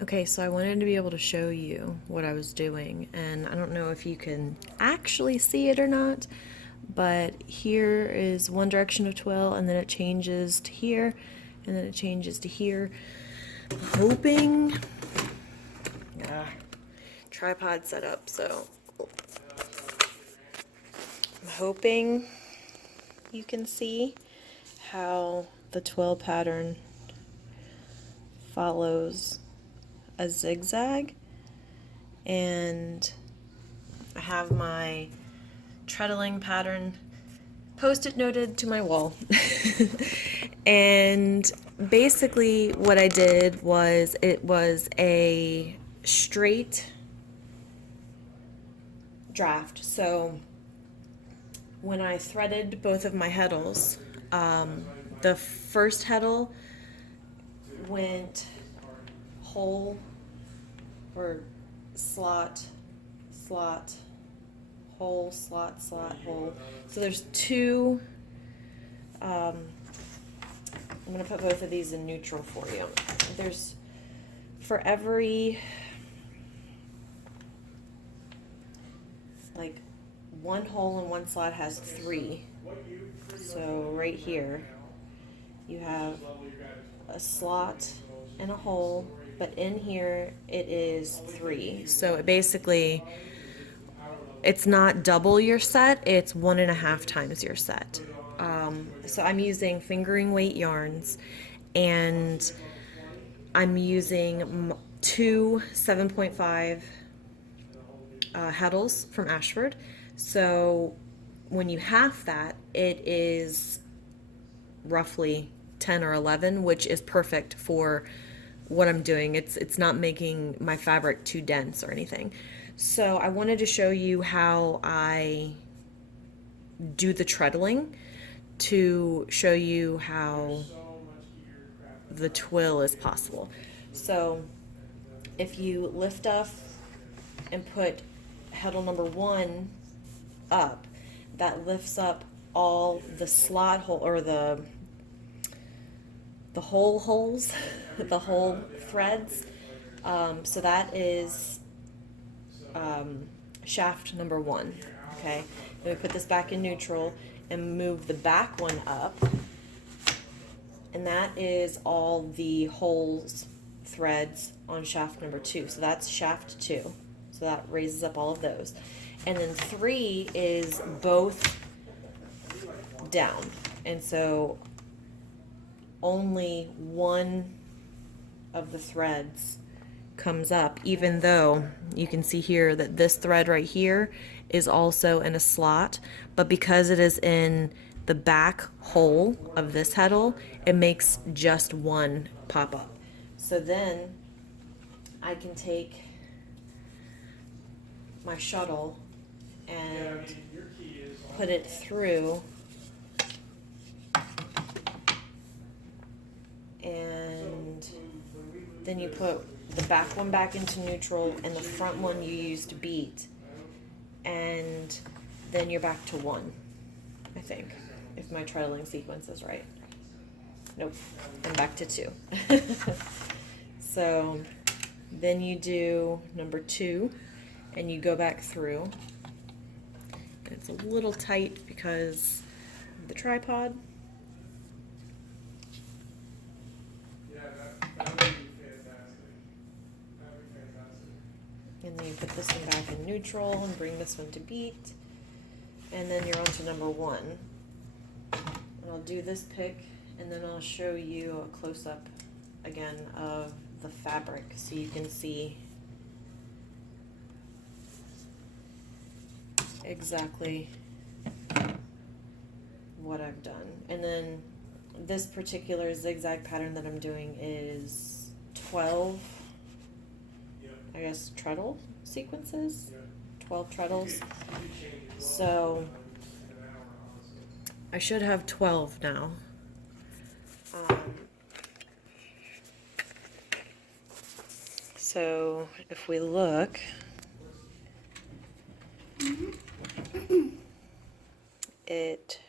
Okay, so I wanted to be able to show you what I was doing, and I don't know if you can actually see it or not, but here is one direction of twill, and then it changes to here, and then it changes to here. I'm hoping, tripod set up, so I'm hoping you can see how the twill pattern follows a zigzag, and I have my treadling pattern post-it noted to my wall. And basically what I did was it was a straight draft. So when I threaded both of my heddles, the first heddle went hole or slot, slot, hole, slot, slot, hole. So there's two. I'm going to put both of these in neutral for you. There's, for every, like, one hole and one slot has three. So right here, you have a slot and a hole, but in here it is three. So it basically, it's not double your set, it's 1.5 times your set. So I'm using fingering weight yarns, and I'm using two 7.5 heddles from Ashford. So when you half that, it is roughly 10 or 11, which is perfect for what I'm doing. It's not making my fabric too dense or anything. So I wanted to show you how I do the treadling to show you how the twill is possible. So if you lift off and put heddle number 1 up, that lifts up all the slot hole or the hole holes, the hole threads. So that is shaft number 1. Okay, then we put this back in neutral and move the back one up, and that is all the holes threads on shaft number 2. So that's shaft 2. So that raises up all of those. And then 3 is both down. And so only one of the threads comes up, even though you can see here that this thread right here is also in a slot, but because it is in the back hole of this heddle, it makes just one pop up. So then I can take my shuttle and put it through, and then you put the back one back into neutral and the front one you use to beat, and then you're back to 1, I think, if my treadling sequence is right. Nope, I'm back to 2. So then you do number 2 and you go back through, and it's a little tight because of the tripod. And then you put this one back in neutral and bring this one to beat, and then you're on to number 1. And I'll do this pick, and then I'll show you a close-up again of the fabric so you can see exactly what I've done. And then this particular zigzag pattern that I'm doing is 12, I guess, treadle sequences, 12 treadles. So I should have 12 now. So if we look, it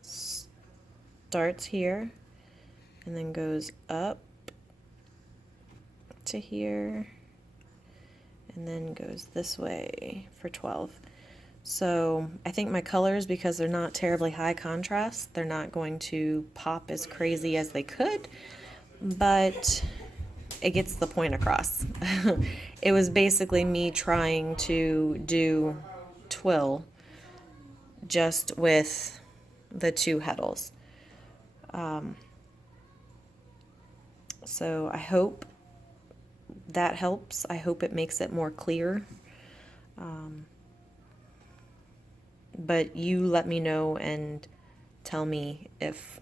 starts here and then goes up to here and then goes this way for 12. So I think my colors, because they're not terribly high contrast, they're not going to pop as crazy as they could, but it gets the point across. It was basically me trying to do twill just with the two heddles. So I hope that helps. I hope it makes it more clear. But you let me know and tell me if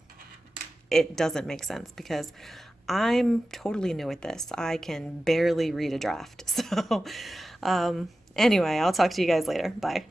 it doesn't make sense, because I'm totally new at this. I can barely read a draft. So anyway, I'll talk to you guys later. Bye.